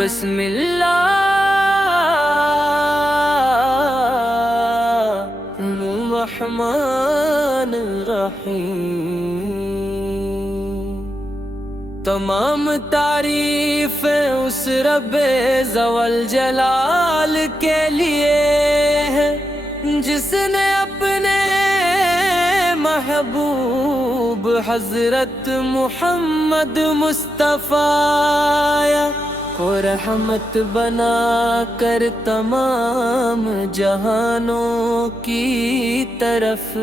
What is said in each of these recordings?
بسم اللہ الرحمن الرحیم۔ تمام تعریفیں اس رب ذوال جلال کے لیے ہیں جس نے اپنے محبوب حضرت محمد مصطفیٰ کو رحمت بنا کر تمام جہانوں کی طرف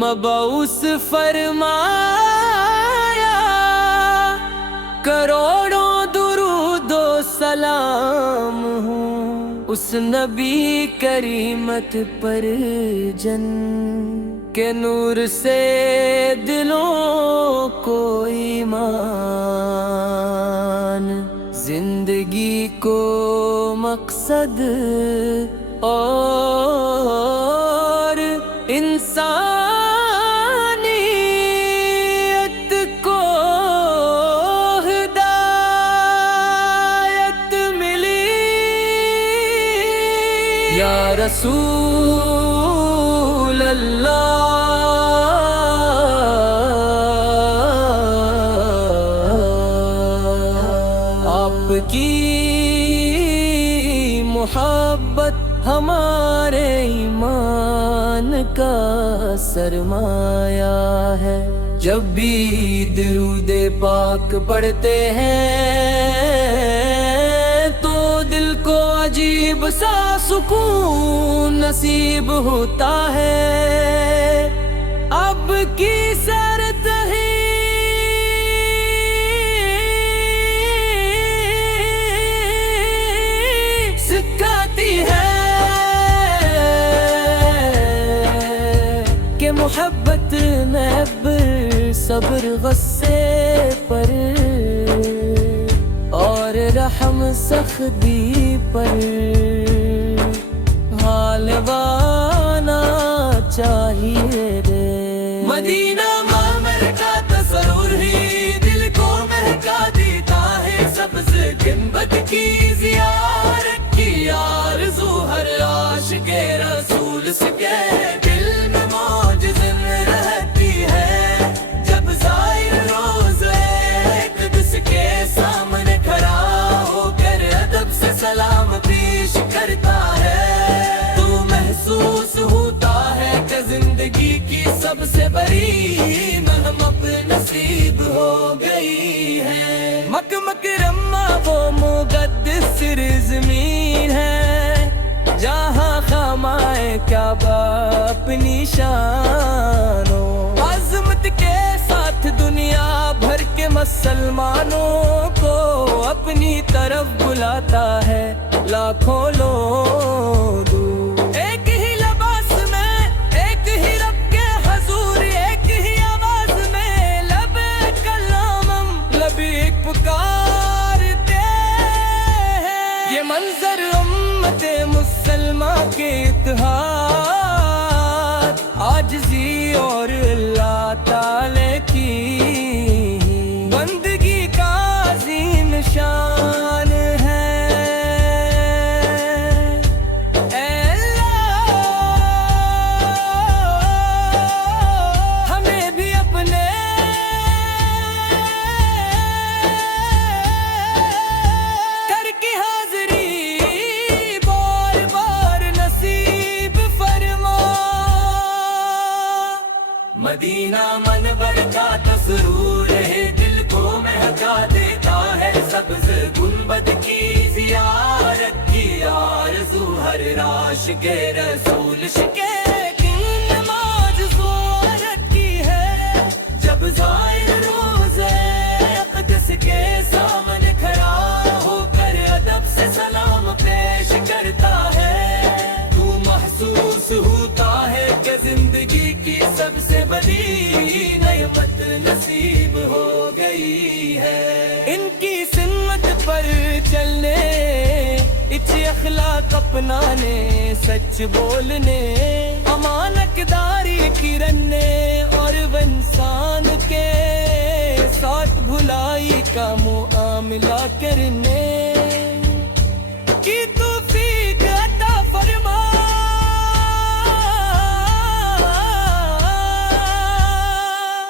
مبعوث فرمایا۔ کروڑوں درود و سلام ہوں اس نبی کریمت پر جن کے نور سے دلوں کو ایمان، زندگی کو مقصد اور انسانیت کو ہدایت ملی۔ یا رسول اللہ آپ کی محبت ہمارے ایمان کا سرمایہ ہے۔ جب بھی درود پاک پڑھتے ہیں تو دل کو عجیب سا سکون نصیب ہوتا ہے۔ اب کی سرت سکھاتی ہے کہ محبت نب صبر غصے پر اور رحم سختی پر حالوانا چاہیے رے۔ مدینہ معمر کا تصور ہی دل کو مہکا دیتا ہے۔ سبز گنبد کی زیارت کی آرزو ہر عاشق رسول سے کے دل میں موج زندہ رہتی ہے۔ جب زائر روضہ اقدس کے سامنے کھڑا ہو کر ادب سے سلام پیش کرتا ہے تو محسوس ہوتا ہے کہ زندگی کی سب سے بڑی نعمت نصیب ہو گئی ہے۔ مکہ مکرمہ وہ مقدس زمین ہے جہاں خامائے کعبہ اپنی شانوں عظمت کے ساتھ دنیا بھر کے مسلمانوں کو اپنی طرف بلاتا ہے۔ لاکھوں لوگ ایک ہی لباس میں ایک ہی رب کے حضور ایک ہی آواز میں لبیک اللہم لبیک پکارتے ہیں۔ یہ منظر امت مسلمہ کے اتحاد، عاجزی اور اللہ تعالی کی بندگی کا عظیم شان ہے۔ اے اللہ ہمیں بھی اپنے کر کی حاضری بار بار نصیب فرما۔ مدینہ منور کا تصور ہے دل کو مہکا دیتا ہے۔ سبز گنبد کی زیارت کی آرزو ہر عاشق رسول شکے کی نماز زیارت کی ہے۔ جب زائر روضہ اقدس کے سامنے کھڑا ہو کر ادب سے سلام پیش کرتا ہے تو محسوس ہوتا ہے کہ زندگی کی سب سے بڑی نعمت نصیب ہو گئی ہے۔ ان کی سنت پر چلنے، اچھی اخلاق اپنانے، سچ بولنے، امانت داری کی رننے اور وہ انسان کے ساتھ بھلائی کا معاملہ کرنے کی توفیق عطا فرما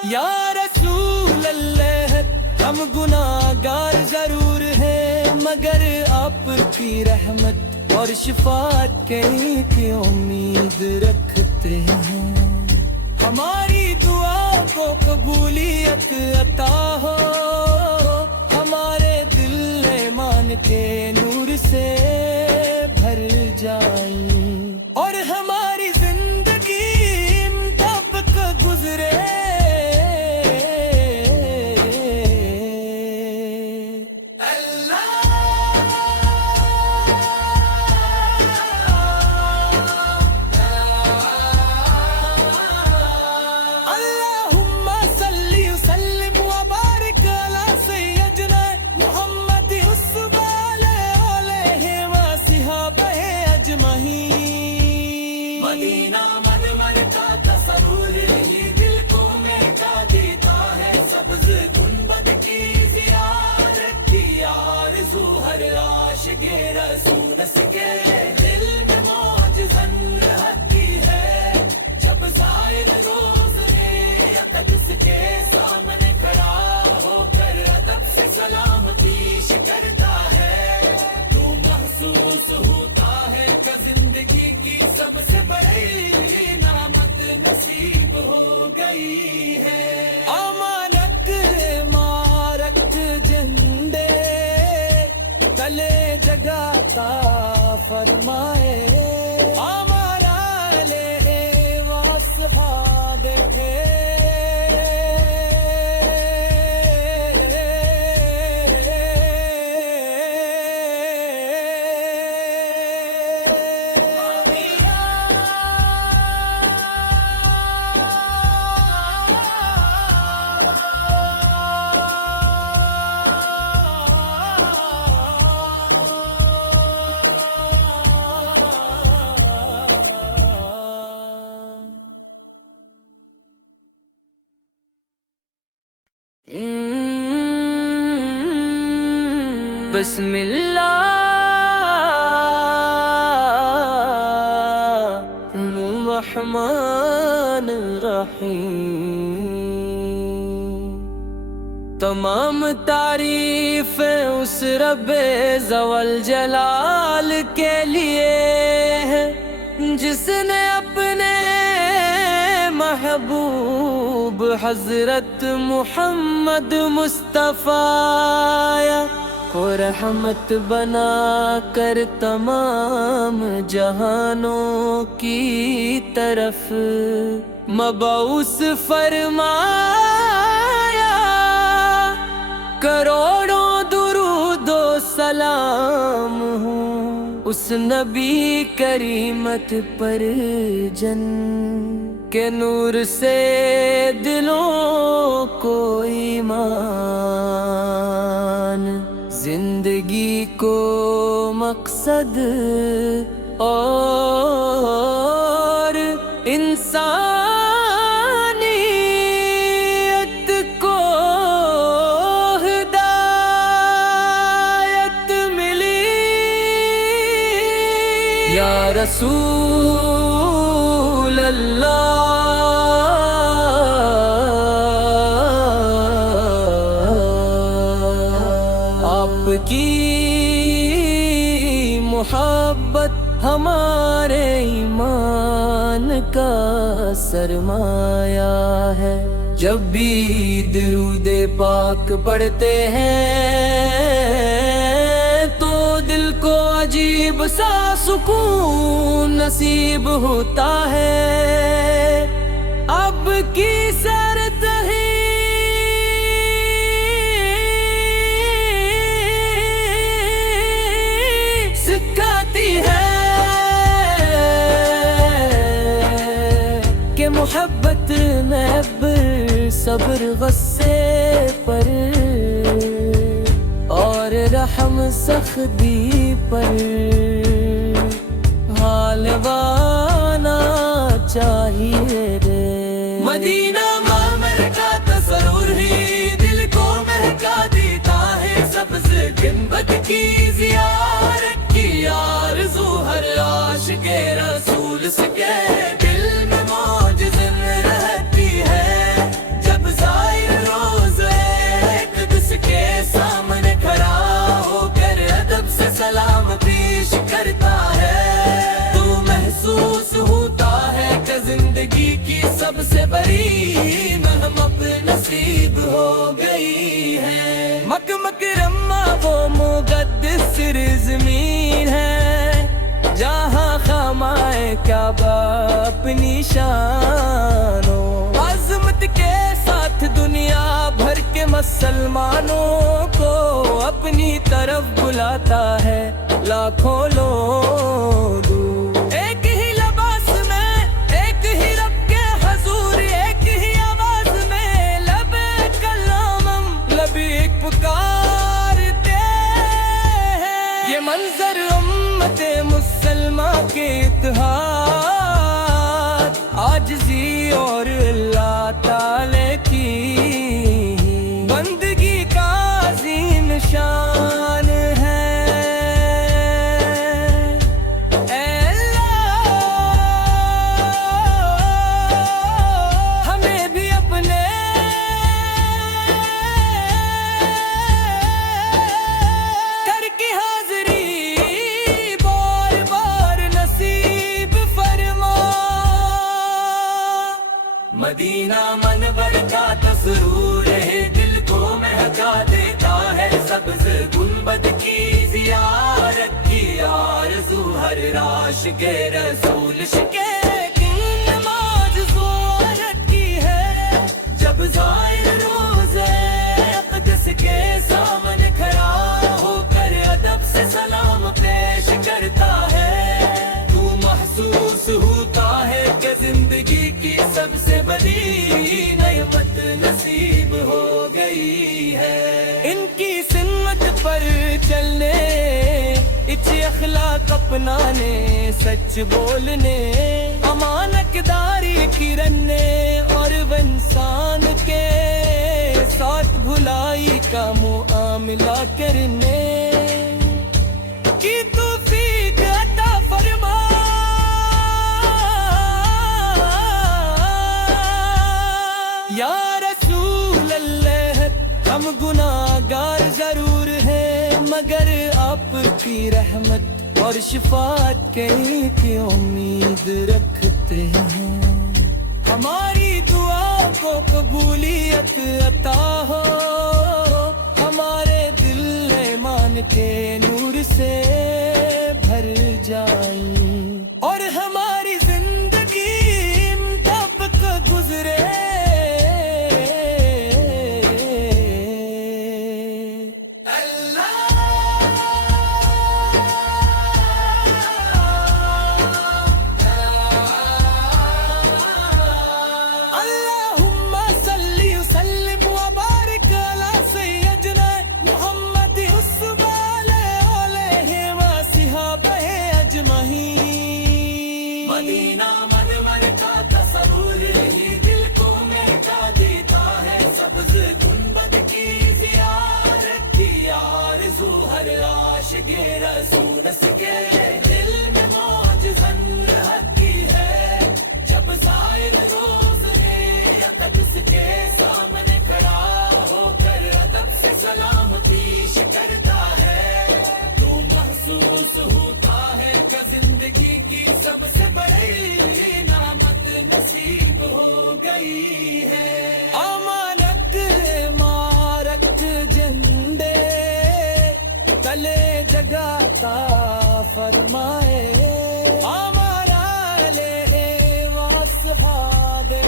یا رسول اللہ ہم گناہگار ضرور ہیں مگر آپ کی رحمت اور شفاعت کی امید رکھتے ہیں ہماری دعا کو قبولیت عطا ہو ہمارے دل ایمان کے نور سے بھر جائیں اور ہماری زندگی مطابق گزرے مدینہ منور کا تصور ہی دل کو میٹھا دیتا ہے سبز گنبد کی زیارت کی آرزو ہر عاشق رسول کے دل میں موج زنرحت کی ہے جب زائر روزے اقدس کے سامنے کھڑا ہو کر ادب سے سلام پیش کرتا ہے تو محسوس ہوتا ہے کہ زندگی کی سب سے بڑی نعمت نصیب ہو گئی ہے امانت مارک جھنڈے تلے جگاتا فرمائے ہمارا لے واسفا دے بسم اللہ الرحمن الرحیم تمام تعریف اس رب ذوال جلال کے لیے ہے جس نے اپنے محبوب حضرت محمد مصطفیٰ کو رحمت بنا کر تمام جہانوں کی طرف مبعوث فرمایا کروڑوں درود و سلام ہوں اس نبی کریمت پر جن کے نور سے دلوں کو ایمان زندگی کو مقصد اور انسانیت کو ہدایت ملی یا رسول اللہ کی محبت ہمارے ایمان کا سرمایہ ہے جب بھی درود پاک پڑھتے ہیں تو دل کو عجیب سا سکون نصیب ہوتا ہے اب کی سرتہی محبت نبر صبر غصے پر اور رحم سختی پر حال وانا چاہیے رے مدینہ معمر کا تصور ہی دل کو مہکا کی زیارت کی آرزو ہر عاشق رسول کے دل میں معجزن رہتی ہے، جب زائر روز اقدس کے سامنے کھڑا ہو کر ادب سے سلام پیش کرتا ہے، تو محسوس ہوتا ہے کہ زندگی کی سب سے بڑی محمد نصیب ہو گئی ہے۔ مکہ مکرمہ وہ مقدس زمین ہے جہاں خامائے کعبہ اپنی شان و عظمت کے ساتھ دنیا بھر کے مسلمانوں کو اپنی طرف بلاتا ہے، لاکھوں لوگ ایک ہی لباس میں، ایک ہی رب کے حضور، ایک ہی آواز میں لبیک اللہم لبیک پکارتے ہیں۔ یہ منظر امت مسلمہ کے اتحاد، عاجزی اور اللہ تعالی کی بندگی کا عظیم شان ہے۔ مدینہ منور کا تسرور ہے، دل کو مہکا دیتا ہے، سبز گنبد کی زیارت کی آرزو ہر عاشق رسول کے دل نماز زیارت کی ہے، جب زائر روز اقدس کے سامنے کھڑا ہو کر ادب سے سلام پیش کرتا ہے، تو محسوس ہوتا ہے کہ زندگی کی سب سے بڑی نعمت نصیب ہو گئی ہے۔ ان کی سنت پر چلنے، اچھے اخلاق اپنانے، سچ بولنے، امانت داری کی رننے، اور وہ انسان کے ساتھ بھلائی کا معاملہ کرنے کی توفیق عطا فرما۔ یا رسول اللہ، ہم گناہگار ضرور ہیں، مگر آپ کی رحمت اور شفاعت کی امید رکھتے ہیں، ہماری دعا کو قبولیت عطا ہو، ہمارے دل ایمان کے نور سے بھر جائیں، اور ہماری زندگی مطابق گزرے۔ مدینہ منور کا تصور ہی دل کو مہکا دیتا ہے، سبز گنبد کی زیارت کی آرزو ہر عاشق رسول کے دل میں معجزن رہتی ہے، جب زائر روز اقدس کے سامنے کھڑا ہو کر ادب سے سلام پیش کرتا ہے، تو محسوس ہوتا ہے کہ زندگی کی سب سے بڑی نعمت نصیب ہو گئی ہے۔ امانت عمارت جھنڈے تلے جگاتا فرمائے، ہمارا لے واسفہ دے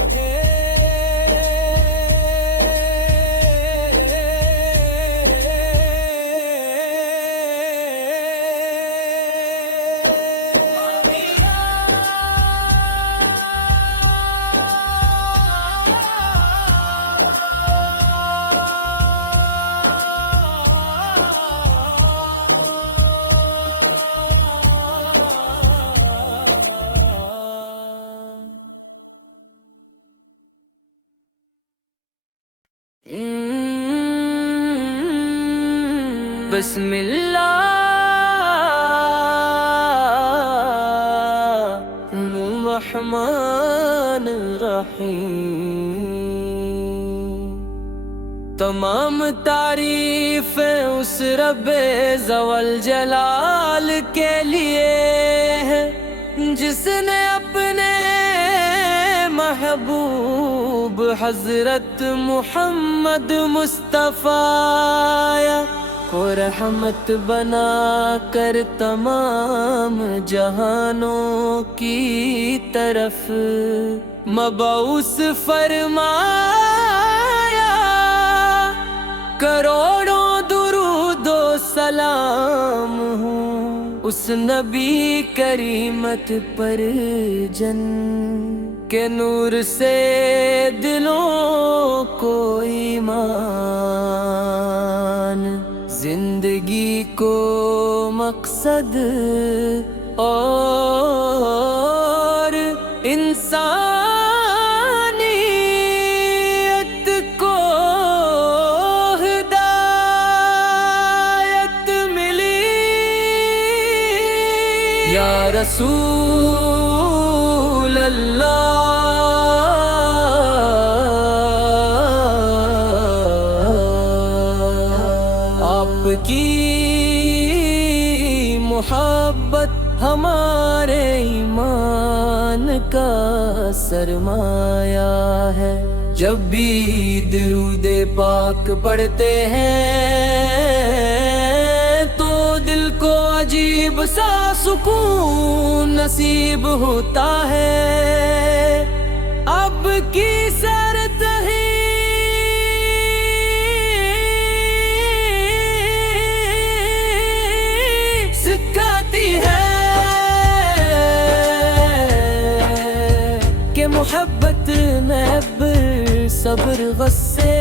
بسم اللہ الرحمن الرحیم۔ تمام تعریف اس رب ذوال جلال کے لیے ہے، جس نے اپنے محبوب حضرت محمد مصطفیٰ کو رحمت بنا کر تمام جہانوں کی طرف مبعوث فرمایا۔ کروڑوں درود و سلام ہوں اس نبی کریمت پر جن کے نور سے دلوں کو ایمان، زندگی کو مقصد اور انسانیت کو ہدایت ملی۔ یا رسول اللہ آپ کی محبت ہمارے ایمان کا سرمایہ ہے۔ جب بھی درود پاک پڑھتے ہیں تو دل کو عجیب سا سکون نصیب ہوتا ہے۔ اب کی محبت محبت صبر غصے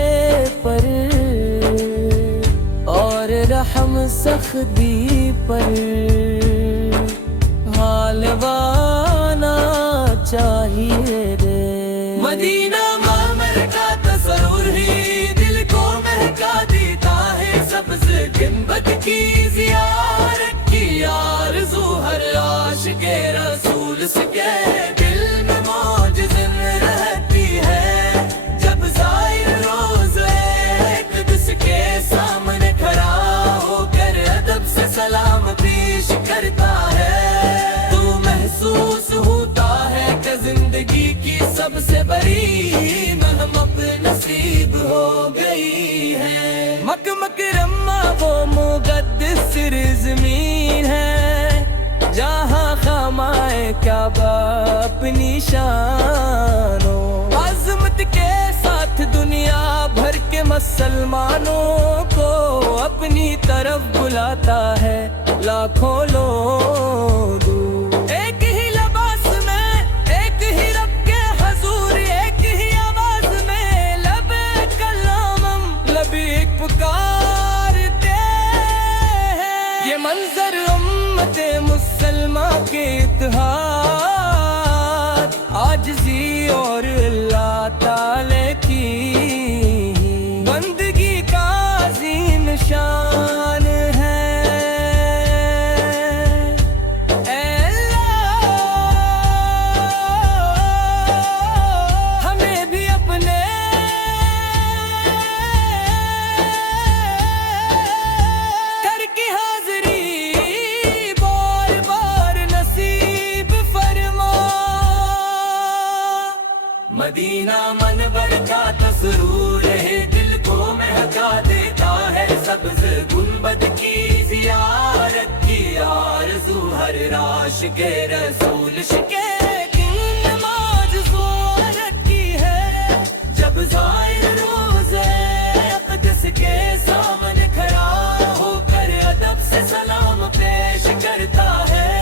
پر اور رحم سختی پر حال وانا چاہیے رے۔ مدینہ معمر کا تصور ہی دل کو مہکا دیتا ہے، سبز گنبد کی زیارت کی آرزو ہر عاشق رسول سے سلام پیش کرتا ہے۔ تو محسوس ہوتا ہے کہ زندگی کی سب سے بڑی نعمت نصیب ہو گئی ہے۔ مکہ مکرمہ وہ مقدس زمین ہے جہاں خامائے کعبہ اپنی شانوں عظمت کے ساتھ دنیا بھر کے مسلمانوں کو اپنی طرف بلاتا ہے۔ لاکھوں لوگ ایک ہی لباس میں، ایک ہی رب کے حضور، ایک ہی آواز میں لبیک اللہم لبیک پکارتے ہیں۔ یہ منظر امت مسلمہ کے اتحاد، عاجزی اور اللہ تعالی کی بندگی کا عظیم شان ہے۔ اے اللہ ہمیں بھی اپنے گھر کی حاضری بار بار نصیب فرما۔ مدینہ منور کا تسرور ہے، دل کو مہکا دیتا ہے، سبز گنبد کی زیارت کی آرزو ہر عاشق رسول نماز زیارت کی ہے۔ جب زائر روزے اقدس کے سامنے کھڑا ہو کر ادب سے سلام پیش کرتا ہے،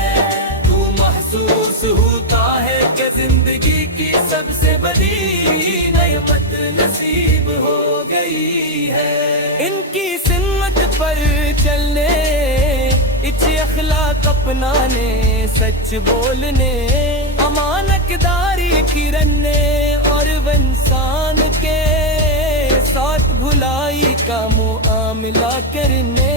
تو محسوس ہوتا ہے کہ زندگی کی سب سے بڑی نعمت نصیب ہو گئی ہے۔ ان کی سنت پر چلنے، اچھے اخلاق اپنانے، سچ بولنے، امانت داری کی رننے اور وہ انسان کے ساتھ بھلائی کا معاملہ کرنے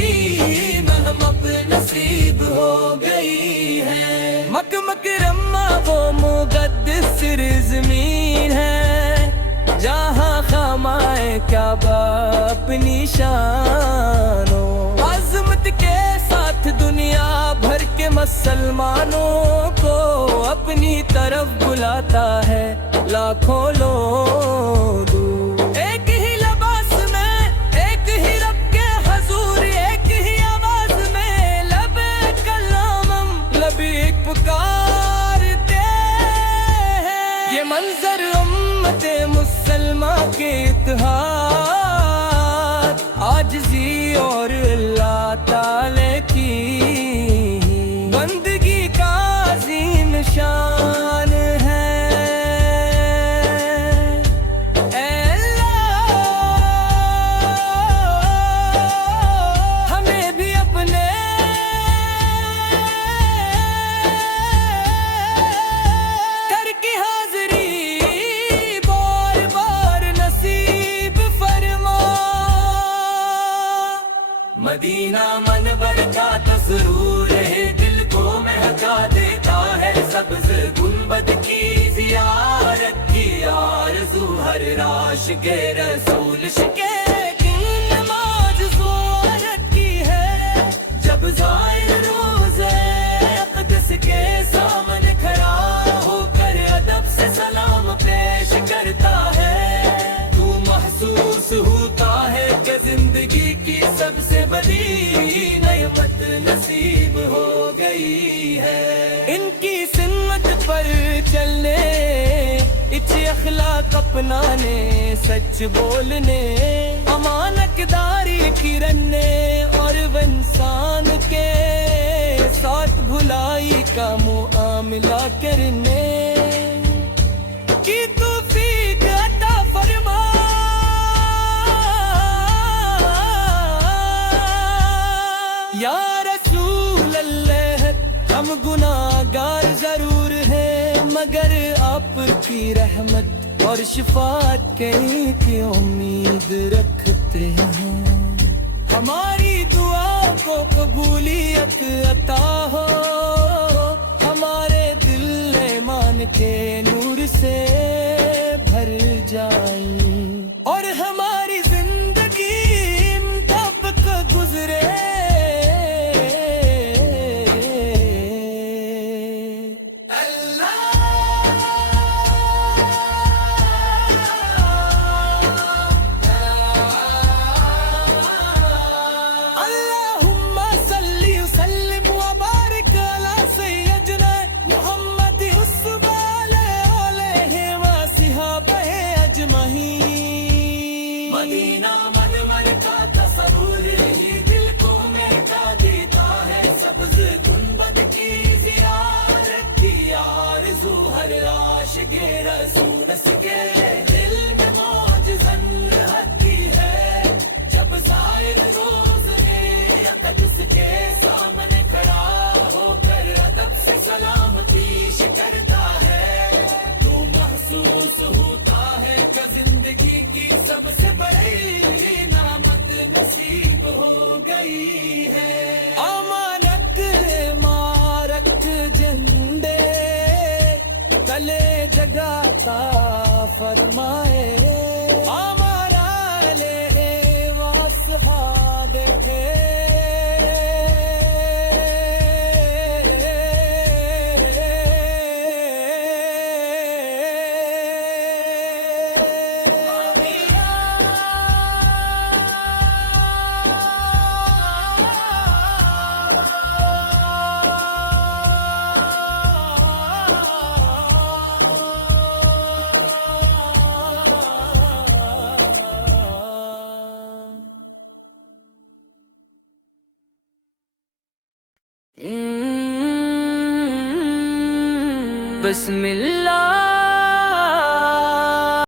گئی محمد نصیب ہو گئی ہے مکہ مکرمہ وہ مقدس زمین ہے جہاں خامائے کعبہ اپنی شانوں عظمت کے ساتھ دنیا بھر کے مسلمانوں کو اپنی طرف بلاتا ہے لاکھوں لوگ ایک ہی لباس میں ایک ہی رب کے حضور ایک ہی آواز میں لبیک اللہم لبیک پکارتے ہیں یہ منظر امت مسلمہ کے اتحاد عاجزی اور اللہ تعالی کی بندگی کا عظیم شان ہے اے اللہ ہمیں بھی اپنے در کی حاضری بار بار نصیب فرما مدینہ منور کا تسرور ہے دل کو مہکا دیتا ہے سبز گنبد کی زیارت کی آرزو ہر عاشق رسول شکے کی نماز زیارت کی ہے جب زائر روزے اقدس کے سامنے کھڑا ہو کر ادب سے سلام پیش کرتا ہے تو محسوس ہوتا ہے کہ زندگی کی سب سے بڑی نعمت نصیب ہو گئی ہے ان کی سنت پر چلنے اچھے اخلاق اپنانے سچ بولنے امانت داری کی رننے اور وہ انسان کے ساتھ بھلائی کا معاملہ کرنے کی توفیق عطا فرما یا رسول اللہ ہم گناہگار ضرور ہیں مگر آپ کی رحمت اور شفاعت کی امید رکھتے ہیں ہماری دعا کو قبولیت عطا ہو ہمارے دل ایمان کے نور سے بھر جائیں اور ہماری زندگی مطابق گزرے مدینہ منور کا تصور ہی دل کو مہکا دیتا ہے سبز گنبد کی زیارت کی آرزو ہر عاشق رسول کے دل میں موج زنرت کی ہے جب زائر روز اقدس کے سامنے کھڑا ہو کر ادب سے سلام پیش کرتا ہے تو محسوس ہوتا ہے کہ زندگی کی سب سے بڑی نعمت نصیب ہو گئی ہے امانت مارک جھنڈے تلے جگاتا فرمائے ہمارا لے واسفا دے بسم اللہ